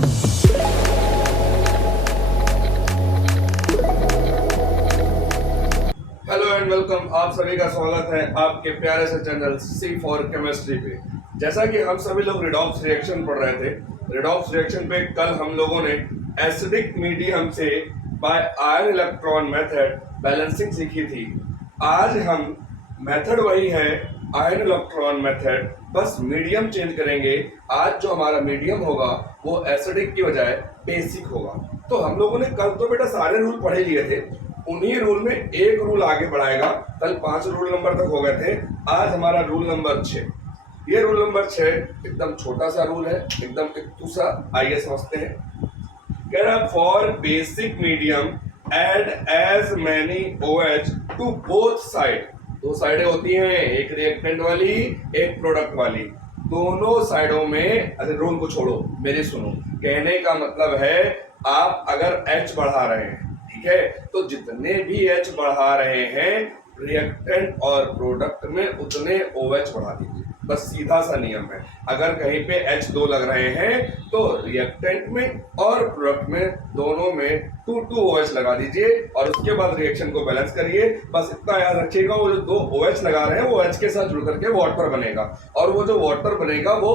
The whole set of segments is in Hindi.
हेलो एंड वेलकम, आप सभी का स्वागत है आपके प्यारे से चैनल सी फॉर केमिस्ट्री पे। जैसा कि हम सभी लोग रिडॉक्स रिएक्शन पढ़ रहे थे, रिडॉक्स रिएक्शन पे कल हम लोगों ने एसिडिक मीडियम से by ion electron method balancing सीखी थी। आज हम मेथड वही है, आयन इलेक्ट्रॉन मेथड, बस मीडियम चेंज करेंगे। आज जो हमारा मीडियम होगा वो एसिडिक की बजाय बेसिक होगा। तो हम लोगों ने कल तो बेटा सारे रूल पढ़े लिए थे, उन्हीं रूल में एक रूल आगे बढ़ाएगा। कल 5 रूल नंबर तक हो गए थे, आज हमारा रूल नंबर 6। ये रूल नंबर 6 एकदम छोटा सा रूल है, एकदम सा। आइए समझते हैं। कह रहा for basic medium add as many OH to both side. दो साइडें होती हैं, एक रिएक्टेंट वाली एक प्रोडक्ट वाली। दोनों साइडों में, अरे रूल को छोड़ो, मेरी सुनो। कहने का मतलब है आप अगर H बढ़ा रहे हैं, ठीक है, तो जितने भी H बढ़ा रहे हैं रिएक्टेंट और प्रोडक्ट में उतने OH बढ़ा दीजिए। बस सीधा सा नियम है। अगर कहीं पे H2 लग रहे हैं तो रिएक्टेंट में और प्रोडक्ट में दोनों में 2 OH लगा दीजिए और उसके बाद रिएक्शन को बैलेंस करिए। बस इतना याद रखिएगा, वो जो 2 OH लगा रहे हैं वो H के साथ जुड़ करके वाटर बनेगा और वो जो वाटर बनेगा वो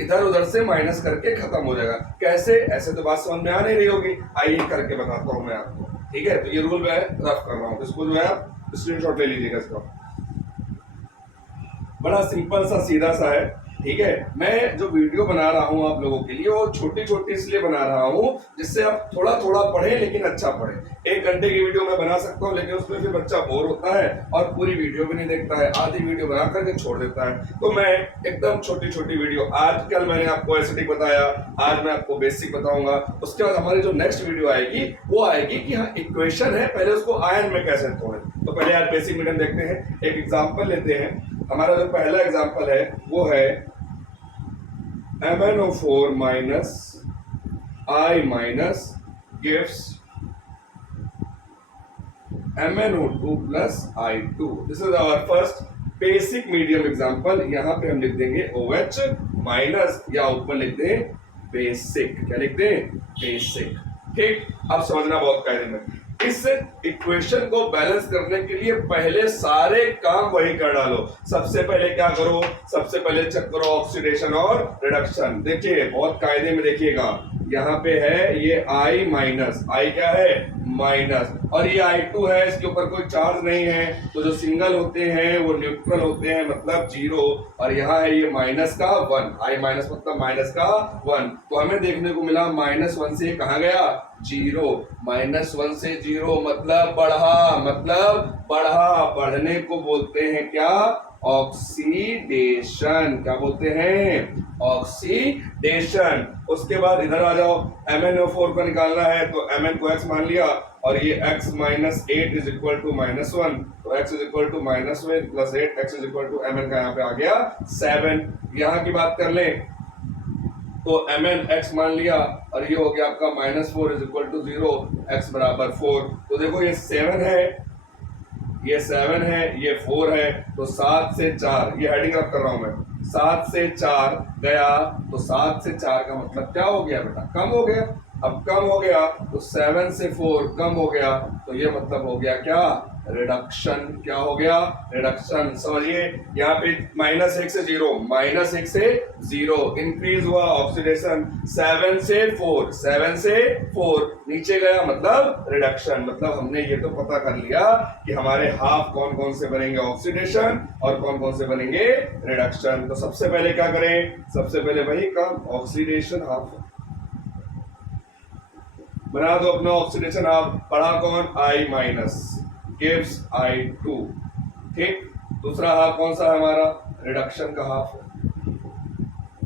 इधर उधर से माइनस करके खत्म हो जाएगा। कैसे? ऐसे तो बात समझ में आ नहीं रही होगी, आइए करके बताता हूं मैं आपको। ठीक है, तो ये रूल मैं रफ कर रहा हूं, इसको जो है आप स्क्रीनशॉट ले लीजिएगा। इसका बड़ा सिंपल सा सीधा सा है, ठीक है। मैं जो वीडियो बना रहा हूं आप लोगों के लिए वो छोटी छोटी इसलिए बना रहा हूं जिससे आप थोड़ा थोड़ा पढ़ें लेकिन अच्छा पढ़ें। 1 घंटे की वीडियो मैं बना सकता हूं लेकिन उसमें फिर बच्चा बोर होता है और पूरी वीडियो भी नहीं देखता है, आधी वीडियो बना करके छोड़ देता है। तो मैं एकदम छोटी छोटी वीडियो, आज कल मैंने आपको एसिडिक बताया, आज मैं आपको बेसिक बताऊंगा। उसके बाद हमारी जो नेक्स्ट वीडियो आएगी वो आएगी कि हाँ इक्वेशन है, पहले उसको आयन में कैसे तोड़ें। तो पहले आज बेसिक मीडियम देखते हैं, एक एग्जाम्पल लेते हैं। हमारा जो पहला एग्जाम्पल है वो है MnO4 minus I minus gives MnO2 plus I2. This is our first basic medium example. यहाँ पे हम लिख देंगे OH माइनस या ऊपर लिख दें बेसिक। क्या लिख दें? बेसिक। ठीक, अब समझना बहुत कायदे में। इस इक्वेशन को बैलेंस करने के लिए पहले सारे काम वही कर डालो। सबसे पहले क्या करो? सबसे पहले चेक करो ऑक्सीडेशन और रिडक्शन। देखिए बहुत कायदे में देखिएगा, यहाँ पे है ये I माइनस, I क्या है? माइनस, और ये I2 है, इसके ऊपर कोई चार्ज नहीं है, तो जो सिंगल होते हैं वो न्यूट्रल होते हैं, मतलब 0। और यहाँ है ये माइनस का 1, I माइनस मतलब माइनस का 1। तो हमें देखने को मिला -1 से कहाँ गया? 0। -1 से 0 मतलब बढ़ा, बढ़ने को बोलते हैं क्या? ऑक्सीडेशन। क्या बोलते हैं? ऑक्सीडेशन। उसके बाद इधर आ जाओ, MnO4 को निकालना है तो Mn को x मान लिया और ये x minus 8 is equal to -1, तो x is equal to -1 plus 8, x is equal to Mn का यहाँ पे आ गया 7। यहाँ की बात कर लें तो Mn x मान लिया और ये हो गया आपका -4 इज इक्वल टू 0, x बराबर 4। तो देखो ये 7 है, ये 7 है, ये 4 है, तो 7 से 4, ये हेडिंग रख कर रहा हूं मैं, 7 से 4 गया, तो 7 से 4 का मतलब क्या हो गया बेटा? कम हो गया। अब कम हो गया तो 7 से 4 कम हो गया, तो ये मतलब हो गया क्या? रिडक्शन। क्या हो गया? रिडक्शन। समझिए यहाँ पे -1 से 0, -1 से 0 इंक्रीज हुआ ऑक्सीडेशन। 7 से 4 नीचे गया मतलब रिडक्शन। मतलब हमने ये तो पता कर लिया कि हमारे हाफ कौन कौन से बनेंगे ऑक्सीडेशन और कौन कौन से बनेंगे रिडक्शन। तो सबसे पहले क्या करें? सबसे पहले वही काम, ऑक्सीडेशन हाफ बना दो अपना। ऑक्सीडेशन हाफ पढ़ा कौन? I minus gives I2। ठीक, दूसरा हाफ कौन सा है हमारा? रिडक्शन का हाफ।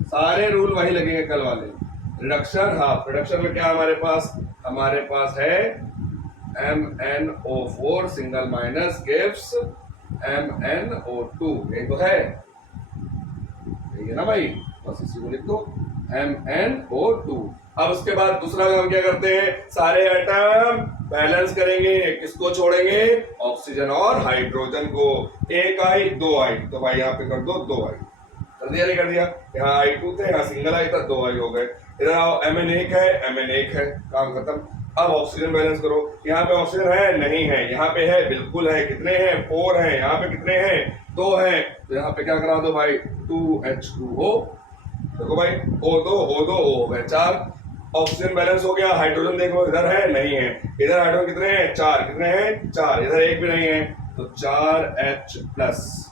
सारे रूल वही लगेंगे कल वाले। रिडक्शन हाफ, रिडक्शन में क्या हमारे पास? हमारे पास है MnO4 single minus gives MnO2। ये तो है, यही है ना भाई, बस इसी को लिख दो MnO2। अब उसके बाद दूसरा हम क्या करते हैं? सारे एटम बैलेंस करेंगे। किसको छोड़ेंगे? ऑक्सीजन और हाइड्रोजन को। 1 I 2 I, तो भाई यहाँ पे कर दो 2 I। कर दिया नहीं कर दिया? यहाँ I2 थे, यहाँ सिंगल I था, 2 I हो गए। इधर आओ, Mn1 है, Mn1 है, काम खत्म। अब ऑक्सीजन बैलेंस करो, यहाँ पे ऑक्सीजन है नहीं है, यहाँ पे है बिल्कुल है, कितने हैं 4 हैं, यहाँ पे कितने हैं 2 हैं, तो यहाँ पे क्या करा दो भाई 2H2O, देखो भाई O2 O2 O हो गए 4। ऑक्सीजन बैलेंस हो गया। हाइड्रोजन देख लो, इधर है नहीं है, इधर हाइड्रोजन कितने हैं 4, कितने हैं 4, इधर एक भी नहीं है, तो 4H+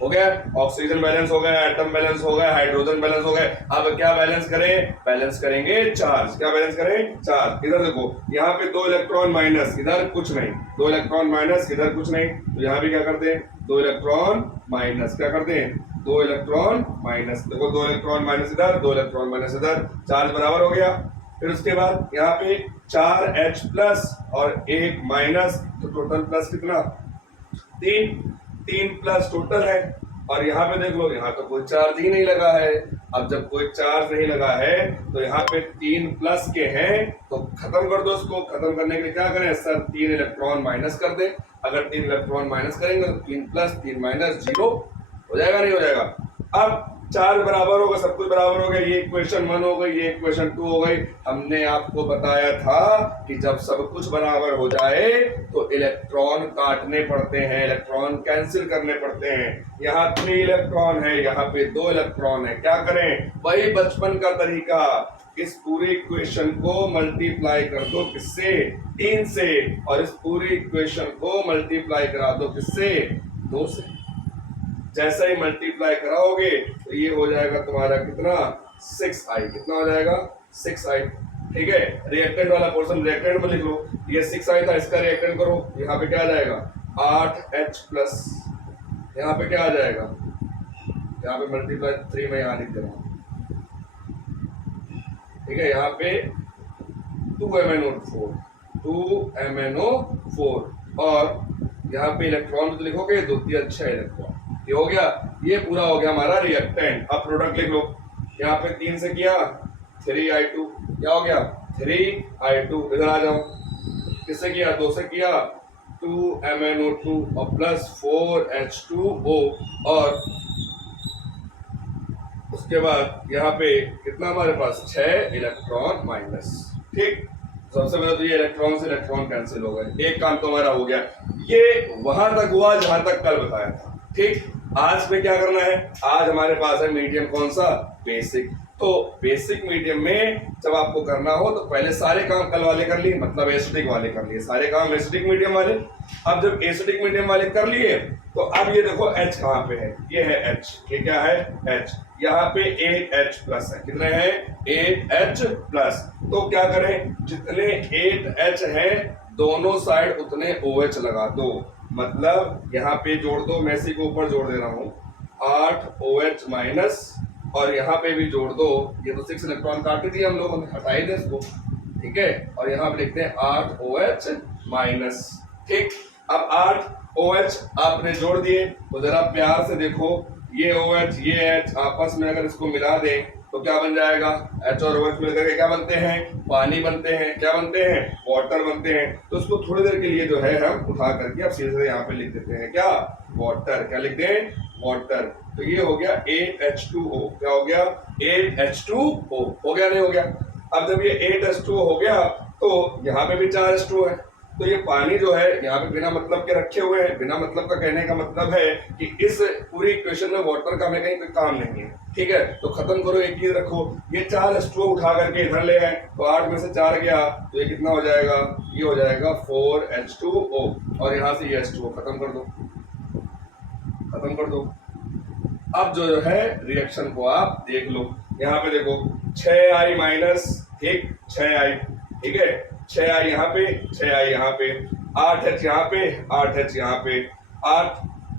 हो गया। ऑक्सीजन बैलेंस हो गया, एटम बैलेंस हो गया, हाइड्रोजन बैलेंस हो गए। अब क्या बैलेंस करें, बैलेंस करेंगे चार्ज। क्या बैलेंस करें, चार्ज। इधर देखो, यहाँ पे 2 इलेक्ट्रॉन माइनस, इधर कुछ नहीं, 2 इलेक्ट्रॉन माइनस, इधर कुछ नहीं, तो यहाँ भी क्या करते हैं 2 इलेक्ट्रॉन माइनस, क्या करते हैं 2 इलेक्ट्रॉन माइनस, देखो 2 इलेक्ट्रॉन माइनस इधर, 2 इलेक्ट्रॉन माइनस इधर, चार्ज बराबर हो गया। फिर उसके बाद यहाँ पे 4H+ और 1 माइनस, तो टोटल प्लस कितना 3 प्लस टोटल है। और यहाँ पे देख लो, यहाँ तो कोई चार्ज ही नहीं लगा है। अब जब कोई चार्ज नहीं लगा है तो यहाँ पे 3 प्लस के हैं, तो खत्म कर दो इसको। खत्म करने के लिए क्या करें सर, 3 इलेक्ट्रॉन माइनस कर दे। अगर 3 इलेक्ट्रॉन माइनस करेंगे तो 3 प्लस 3 माइनस 0 हो जाएगा, नहीं हो जाएगा। अब चार्ज बराबर होगा, सब कुछ बराबर हो गया, ये इक्वेशन 1 हो गई, ये इक्वेशन 2 हो गई। हमने आपको बताया था कि जब सब कुछ बराबर हो जाए तो इलेक्ट्रॉन काटने पड़ते हैं, इलेक्ट्रॉन कैंसिल करने पड़ते हैं। यहाँ 3 इलेक्ट्रॉन है, यहाँ पे 2 इलेक्ट्रॉन है, क्या करें, वही बचपन का तरीका, इस पूरी इक्वेशन को मल्टीप्लाई कर दो किससे, 3 से, और इस पूरी इक्वेशन को मल्टीप्लाई करा दो किससे, 2 से। जैसे ही मल्टीप्लाई कराओगे तो ये हो जाएगा तुम्हारा कितना 6i, कितना हो जाएगा 6i, ठीक है। रिएक्टेंट वाला पोर्शन रिएक्टेंट में लिख लो, ये 6i था, इसका रिएक्टेंट करो, यहाँ पे क्या आ जाएगा 8H+, यहाँ पे क्या आ जाएगा, यहाँ पे मल्टीप्लाई 3 में यहाँ लिख दे रहा हूँ, ठीक है। यहाँ पे 2MnO4 और यहाँ पे इलेक्ट्रॉन तो लिखोगे 2 3 इलेक्ट्रॉन, ये हो गया, ये पूरा हो गया हमारा रिएक्टेंट। अब प्रोडक्ट लिख लो, यहाँ पे 3 से किया 3i2, क्या हो गया 3i2, इधर आ जाओ, किससे किया 2 से किया 2MnO2 और प्लस 4H2O, और उसके बाद यहाँ पे कितना हमारे पास 6 इलेक्ट्रॉन माइनस, ठीक। सबसे पहले तो ये इलेक्ट्रॉन से इलेक्ट्रॉन कैंसिल हो गए, एक काम तो हमारा हो गया। ये वहां तक हुआ जहां तक कल बताया था, ठीक। आज में क्या करना है, आज हमारे पास है मीडियम, कौन सा, बेसिक। तो बेसिक मीडियम में जब आपको करना हो तो पहले सारे काम कल वाले कर लिए, मतलब एसिडिक वाले कर लिए, सारे काम एसिडिक मीडियम वाले। अब जब एसिडिक मीडियम वाले कर लिए तो अब ये देखो H कहाँ पे है, ये है H, ये क्या है H, यहाँ पे 8H+ है, कितने हैं 8H+। तो क्या करें, जितने 8H हैं दोनों साइड उतने OH लगा दो, मतलब यहाँ पे जोड़ दो, मैं इसी को ऊपर जोड़ दे रहा हूँ 8OH- और यहाँ पे भी जोड़ दो, ये तो 6 इलेक्ट्रॉन काटी थी हम लोगों ने, हटाई दे इसको, ठीक है। और यहाँ पे लिखते हैं 8OH-, ठीक। अब 8OH आपने जोड़ दिए, तो जरा प्यार से देखो, ये OH ये H आपस में अगर इसको मिला दें तो क्या बन जाएगा, H और OH मिलकर के क्या बनते हैं, पानी बनते हैं, क्या बनते हैं, वाटर बनते हैं। तो इसको थोड़ी देर के लिए जो है हम उठा करके अब सीधे यहाँ पे लिख देते हैं, क्या, वाटर, क्या लिख दें, वाटर। तो ये हो गया 8H2O, क्या हो गया 8H2O, हो गया नहीं हो गया। अब जब ये 8H2O हो गया तो यहाँ पे भी 4H2O है, तो ये पानी जो है यहाँ पे बिना मतलब के रखे हुए हैं। बिना मतलब का कहने का मतलब है कि इस पूरी इक्वेशन में वाटर का हमें कहीं कोई काम नहीं है, ठीक है। तो खत्म करो, एक चीज रखो, ये 4H2O उठा करके इधर ले आए तो 8 में से 4 गया तो ये कितना हो जाएगा, ये हो जाएगा 4H2O, और यहाँ से ये H2O खत्म कर दो, खत्म कर दो। अब जो है रिएक्शन को आप देख लो, यहाँ पे देखो 6i-, ठीक 6i, ठीक है, 6i यहाँ पे, 6i यहाँ पे, 8H यहाँ पे, 8H यहाँ पे,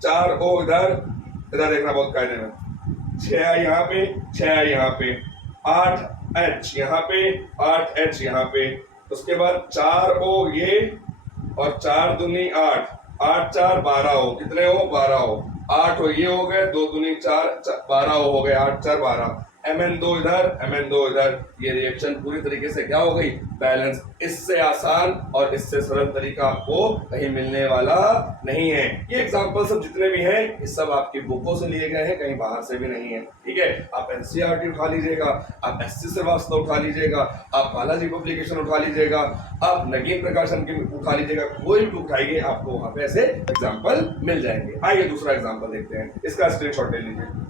4O इधर, इधर देखना बहुत कायदे में, 6i यहाँ पे, 6i यहाँ पे, 8H यहाँ पे, 8H यहाँ पे, उसके बाद 4O ये, और 4 दूनी 8, 8 4 12 हो, कितने हो 12 हो, 8 हो ये हो गए, 2 दूनी 4 12 हो गए, 8 4 12। Mn2 इधर, Mn2 इधर, ये रिएक्शन पूरी तरीके से क्या हो गई, बैलेंस। इससे आसान और इससे सरल तरीका आपको कहीं मिलने वाला नहीं है। ये एग्जांपल सब जितने भी हैं ये सब आपकी बुकों से लिए गए हैं, कहीं बाहर से भी नहीं है, ठीक है। आप एनसीईआरटी उठा लीजिएगा, आप एससी श्रीवास्तव उठा लीजिएगा, आप बालाजी पब्लिकेशन उठा लीजिएगा, आप नगीन प्रकाशन की उठा लीजिएगा, कोई भी उठाइए आपको वहां पे ऐसे एग्जाम्पल मिल जाएंगे। आइए दूसरा एग्जाम्पल देखते हैं, इसका स्क्रीनशॉट ले लीजिए।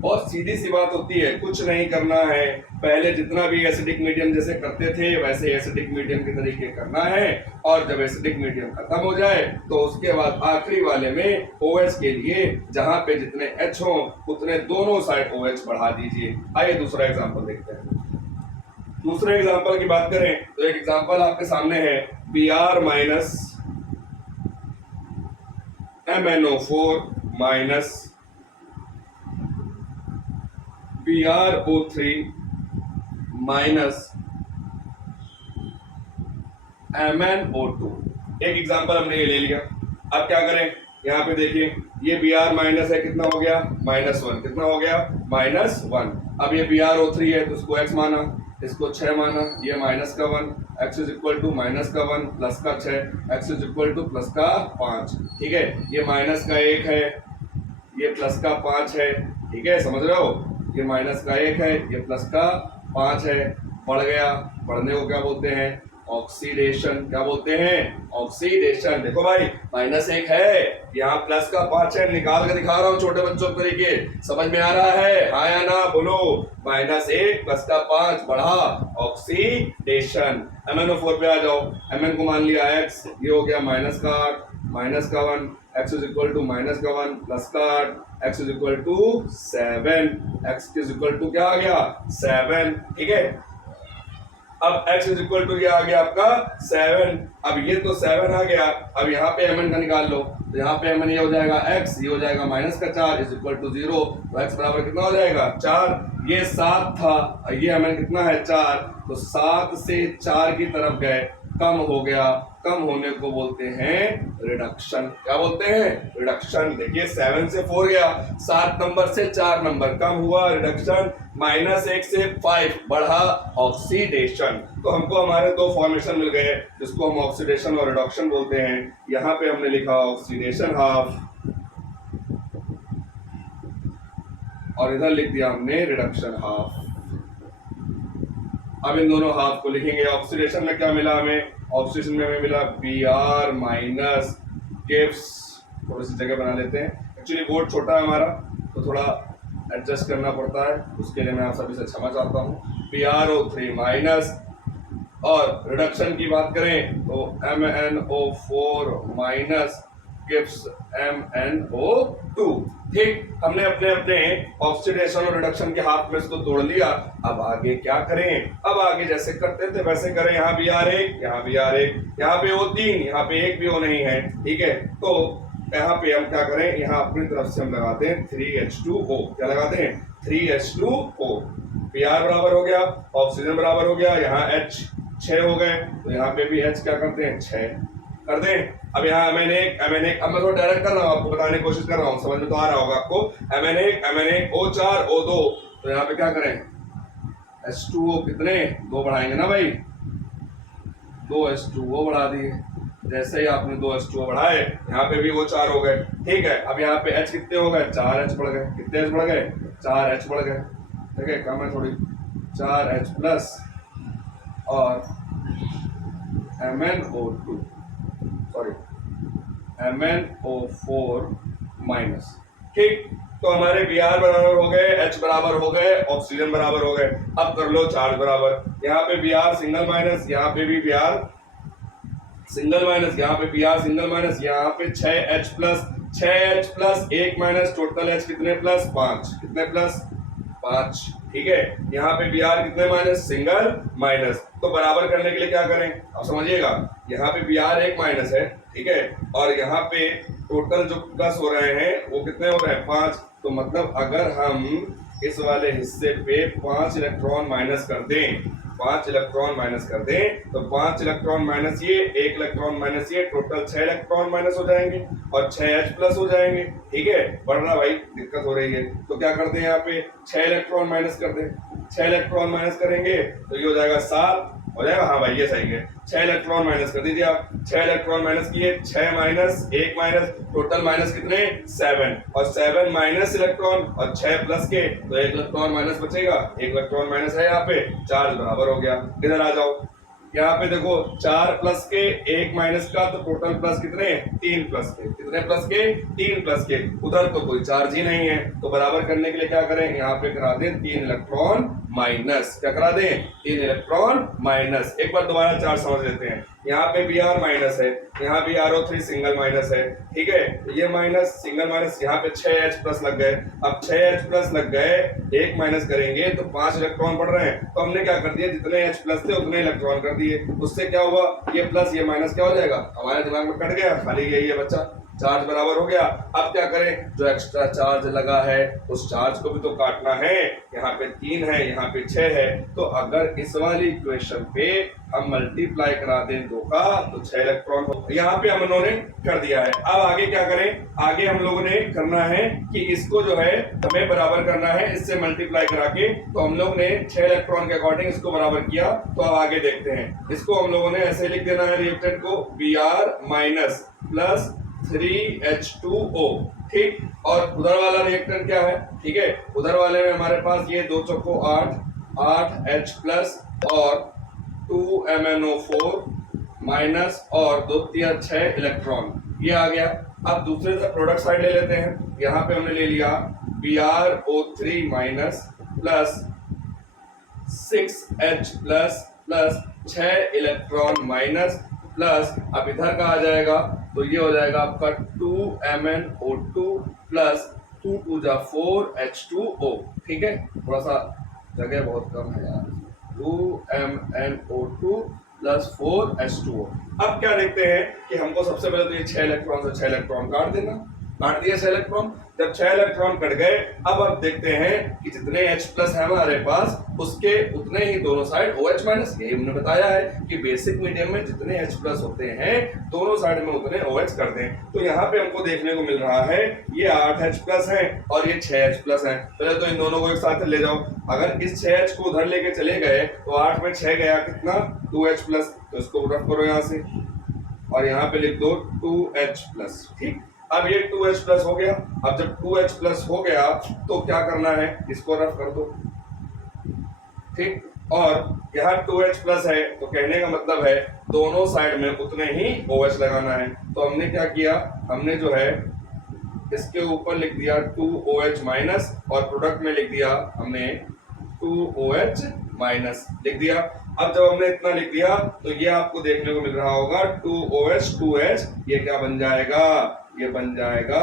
बहुत सीधी सी बात होती है, कुछ नहीं करना है, पहले जितना भी एसिडिक मीडियम जैसे करते थे वैसे एसिडिक मीडियम के तरीके करना है, और जब एसिडिक मीडियम खत्म हो जाए तो उसके बाद आखिरी वाले में OH के लिए जहां पे जितने H हो उतने दोनों साइड OH बढ़ा दीजिए। आइए दूसरा एग्जांपल देखते हैं। दूसरे एग्जांपल की बात करें तो एक एग्जांपल आपके सामने है, Br minus MnO4 minus BrO3 minus MnO2। एक एग्जांपल हमने ये ले लिया। अब क्या करें, यहाँ पे देखिए ये Br माइनस है, कितना हो गया, -1, कितना हो गया, -1। अब ये BrO3 है तो इसको x माना, इसको 6 माना, ये माइनस का 1, x is equal to minus का 1 प्लस का 6, x is equal to plus का 5, ठीक है। ये माइनस का 1 है, ये प्लस का 5 है, ठीक है, समझ रहे हो, ये माइनस का 1 है, ये प्लस का 5 है, बढ़ गया, बढ़ने को क्या बोलते हैं, ऑक्सीडेशन। क्या बोलते हैं, ऑक्सीडेशन। देखो भाई -1 है, यहाँ प्लस का 5 है, निकाल के दिखा रहा हूँ छोटे बच्चों के तरीके, समझ में आ रहा है, हाँ या ना बोलो। -1 प्लस का 5 बढ़ा, ऑक्सीडेशन। MnO4 पे आ जाओ, Mn को मान लिया x, ये हो गया -8 माइनस का 1, x is equal to minus का 1 प्लस का 8, x is equal to 7, x is equal to क्या आ गया, 7, ठीक है। अब x इज इक्वल टू ये आ गया आपका 7, अब ये तो 7 आ गया, अब यहाँ पे Mn का निकाल लो, तो यहाँ पे Mn ये हो जाएगा x, ये हो जाएगा माइनस का 4 इज इक्वल टू 0, तो x बराबर कितना हो जाएगा, 4। ये 7 था, ये Mn कितना है, 4, तो 7 से 4 की तरफ गए, कम हो गया, कम होने को बोलते हैं रिडक्शन। क्या बोलते हैं, रिडक्शन। देखिए 7 से 4 गया, 7 नंबर से 4 नंबर कम हुआ, रिडक्शन। -1 से 5 बढ़ा, ऑक्सीडेशन। तो हमको हमारे दो फॉर्मेशन मिल गए जिसको हम ऑक्सीडेशन और रिडक्शन बोलते हैं। यहाँ पे हमने लिखा ऑक्सीडेशन हाफ और इधर लिख दिया हमने रिडक्शन हाफ। अब इन दोनों हाफ को लिखेंगे। ऑक्सीडेशन में क्या मिला हमें, ऑक्सीडेशन में हमें मिला Br माइनस गिव्स, थोड़ी सी जगह बना लेते हैं, एक्चुअली बोर्ड छोटा है हमारा तो थोड़ा एडजस्ट करना पड़ता है, उसके लिए मैं आप सभी से क्षमा चाहता हूँ। BrO3 माइनस, और रिडक्शन की बात करें तो MnO4 माइनस गिव्स MnO2। ठीक, हमने अपने अपने ऑक्सीडेशन और रिडक्शन के हाफ में इसको तोड़ लिया। अब आगे क्या करें, अब आगे जैसे करते थे वैसे करें। यहाँ Br1, यहाँ Br1, यहाँ पे O3, यहाँ पे एक भी O नहीं है, ठीक है। तो यहाँ पे हम क्या करें, यहाँ अपनी तरफ से हम लगाते हैं 3H2O। क्या लगाते हैं, 3H2O। Br बराबर हो गया, ऑक्सीजन बराबर हो गया, यहाँ H 6 हो गए, तो यहाँ पे भी H क्या करते हैं, 6 कर दें। अब यहाँ MN1, अब मैं थोड़ा डायरेक्ट कर रहा हूँ, आपको बताने की कोशिश कर रहा हूँ, समझ में तो आ रहा होगा आपको। MN1 O4 O2, तो यहाँ पे क्या करें, H2O कितने, 2 बढ़ाएंगे ना भाई, 2 H2O बढ़ा दिए। जैसे ही आपने 2 H2O बढ़ाए, यहाँ पे भी O4 हो गए, ठीक है। अब यहाँ पे H कितने हो गए, 4 H बढ़ गए। कितने H बढ़ गए, 4 H बढ़ गए, ठीक है। कम है थोड़ी, 4 H प्लस और MnO2, सॉरी MnO4 माइनस। ठीक, तो हमारे Br बराबर हो गए, H बराबर हो गए, ऑक्सीजन बराबर हो गए। अब कर लो चार्ज बराबर, यहाँ पे Br सिंगल माइनस, यहाँ पे भी Br सिंगल माइनस, यहाँ पे Br सिंगल माइनस, यहाँ पे 6H plus, 6H plus 1 minus, total H कितने प्लस, 5, कितने प्लस, 5, ठीक है। यहाँ पे Br कितने माइनस, सिंगल माइनस, तो बराबर करने के लिए क्या करें, अब समझिएगा। यहाँ पे Br 1 माइनस है, ठीक है, और यहाँ पे टोटल जो प्लस हो रहे हैं वो कितने हो रहे हैं, 5। तो मतलब अगर हम इस वाले हिस्से पे 5 इलेक्ट्रॉन माइनस कर दें 5 इलेक्ट्रॉन माइनस कर दें तो 5 इलेक्ट्रॉन माइनस ये, 1 इलेक्ट्रॉन माइनस ये, टोटल 6 इलेक्ट्रॉन माइनस हो जाएंगे और 6H प्लस हो जाएंगे। ठीक है, बढ़ रहा भाई, दिक्कत हो रही है तो क्या कर दें, यहाँ पे 6 इलेक्ट्रॉन माइनस कर दें। 6 इलेक्ट्रॉन माइनस करेंगे तो ये हो जाएगा 7 हो जाएगा। हाँ भाई ये सही है, 6 इलेक्ट्रॉन माइनस कर दीजिए आप। 6 इलेक्ट्रॉन माइनस किए, 6 माइनस 1 माइनस, टोटल माइनस कितने 7 और 7 माइनस इलेक्ट्रॉन और 6 प्लस के तो 1 इलेक्ट्रॉन माइनस बचेगा। 1 इलेक्ट्रॉन माइनस है यहाँ पे, चार्ज बराबर हो गया। इधर आ जाओ, यहाँ पे देखो 4 प्लस के 1 माइनस का तो टोटल प्लस कितने 3 प्लस के, कितने प्लस के 3 प्लस के। उधर तो कोई चार्ज ही नहीं है तो बराबर करने के लिए क्या करें, यहाँ पे करा दें 3 इलेक्ट्रॉन माइनस। क्या करा दें 3 इलेक्ट्रॉन माइनस। एक बार दोबारा चार्ज समझ लेते हैं, यहाँ पे Br माइनस है, यहाँ भी RO3 सिंगल माइनस है। ठीक है, तो ये माइनस सिंगल माइनस, यहाँ पे 6H प्लस लग गए। अब 6H प्लस लग गए, 1 माइनस करेंगे तो 5 इलेक्ट्रॉन बढ़ रहे हैं तो हमने क्या कर दिया, जितने H प्लस थे उतने इलेक्ट्रॉन कर दिए। उससे क्या हुआ, ये प्लस ये माइनस क्या हो जाएगा, हमारे दिमाग में कट गया, खाली यही है बच्चा, चार्ज बराबर हो गया। अब क्या करें, जो एक्स्ट्रा चार्ज लगा है उस चार्ज को भी तो काटना है। यहाँ पे 3 है, यहाँ पे 6 है, तो अगर इस वाली इक्वेशन पे हम मल्टीप्लाई करा दें 2 का तो 6 इलेक्ट्रॉन हो। यहाँ पे हम लोगों ने कर दिया है। अब आगे क्या करें, आगे हम लोगों ने करना है कि इसको जो है हमें बराबर करना है इससे मल्टीप्लाई करा के। तो हम लोग ने 6 इलेक्ट्रॉन के अकॉर्डिंग इसको बराबर किया। तो अब आगे देखते हैं, इसको हम लोगों ने ऐसे लिख देना है रिएक्टेंट को, Br माइनस प्लस 3H2O। ठीक, और उधर वाला रिएक्टेंट क्या है, ठीक है, उधर वाले में हमारे पास ये 2 चौको 8, 8H प्लस और 2MnO4 माइनस और 2 तिया 6 इलेक्ट्रॉन, ये आ गया। अब दूसरे से प्रोडक्ट साइड ले लेते हैं। यहाँ पे हमने ले लिया BrO3 minus plus 6H plus plus 6 electron minus plus, अब इधर का आ जाएगा तो ये हो जाएगा आपका 2MnO2 प्लस 2 2 जा 4H2O। ठीक है, थोड़ा सा जगह बहुत कम है यार, 2MnO2 प्लस 4H2O। अब क्या देखते हैं कि हमको सबसे पहले तो ये 6 इलेक्ट्रॉन से 6 इलेक्ट्रॉन काट देना, काट दिया 6 इलेक्ट्रॉन। जब 6 इलेक्ट्रॉन कट गए, अब देखते हैं कि जितने H प्लस है हमारे पास उसके उतने ही दोनों साइड OH माइनस। यही हमने बताया है कि बेसिक मीडियम में जितने H प्लस होते हैं दोनों साइड में उतने OH कर दें। तो यहाँ पे हमको देखने को मिल रहा है ये 8H प्लस है और ये 6H प्लस है। पहले तो इन दोनों को एक साथ ले जाओ, अगर इस 6H को उधर लेके चले गए तो 8 में 6 गया कितना 2H प्लस, तो इसको रफ करो यहाँ से और यहाँ पे लिख दो 2H प्लस। ठीक, अब ये 2H प्लस हो गया। अब जब 2H प्लस हो गया तो क्या करना है, इसको रफ कर दो। ठीक, और यहाँ 2H प्लस है तो कहने का मतलब है दोनों साइड में उतने ही OH लगाना है। तो हमने क्या किया, हमने जो है इसके ऊपर लिख दिया 2OH माइनस और प्रोडक्ट में लिख दिया हमने 2OH माइनस लिख दिया। अब जब हमने इतना लिख दिया तो ये आपको देखने को मिल रहा होगा 2OH 2H, ये क्या बन जाएगा, ये बन जाएगा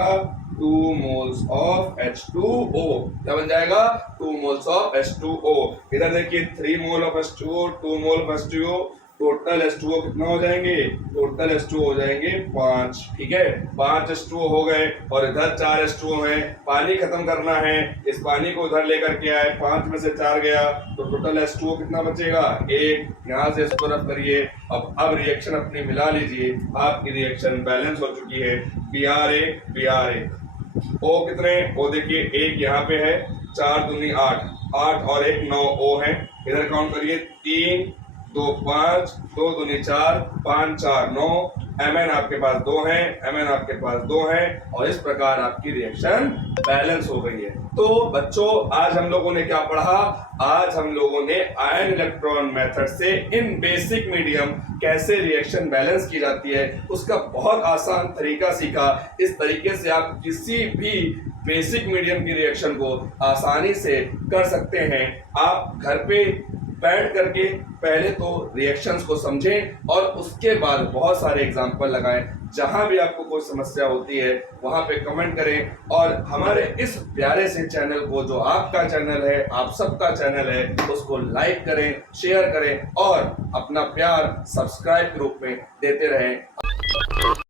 2 मोल्स ऑफ H2O। क्या बन जाएगा 2 मोल्स ऑफ H2O। इधर देखिए 3 mole of H2O, 2 mole of H2O, total H2O कितना हो जाएंगे, टोटल H2O हो जाएंगे 5। ठीक है, 5 H2O हो गए और इधर 4 H2O है। पानी खत्म करना है, इस पानी को उधर लेकर के आए, 5 में से 4 गया तो टोटल H2O कितना बचेगा 1। यहाँ से इसको रफ करिए। अब रिएक्शन अपनी मिला लीजिए, आपकी रिएक्शन बैलेंस हो चुकी है। Bra O कितने, O देखिए 1 यहाँ पे है, 4 दूनी 8, 8 और 1 9 O है। इधर काउंट करिए 3 2 5, 2 दूनी 4, 5 4 9, Mn आपके पास 2 है, Mn आपके पास 2 है और इस प्रकार आपकी रिएक्शन बैलेंस हो गई है। तो बच्चों आज हम लोगों ने क्या पढ़ा, आज हम लोगों ने आयन इलेक्ट्रॉन मेथड से इन बेसिक मीडियम कैसे रिएक्शन बैलेंस की जाती है उसका बहुत आसान तरीका सीखा। इस तरीके से आप किसी भी बेसिक मीडियम की रिएक्शन को आसानी से कर सकते हैं। आप घर पे बैठ करके पहले तो रिएक्शंस को समझें और उसके बाद बहुत सारे एग्जाम्पल लगाएं। जहां भी आपको कोई समस्या होती है वहां पे कमेंट करें और हमारे इस प्यारे से चैनल को, जो आपका चैनल है, आप सबका चैनल है, उसको लाइक करें, शेयर करें और अपना प्यार सब्सक्राइब के रूप में देते रहें।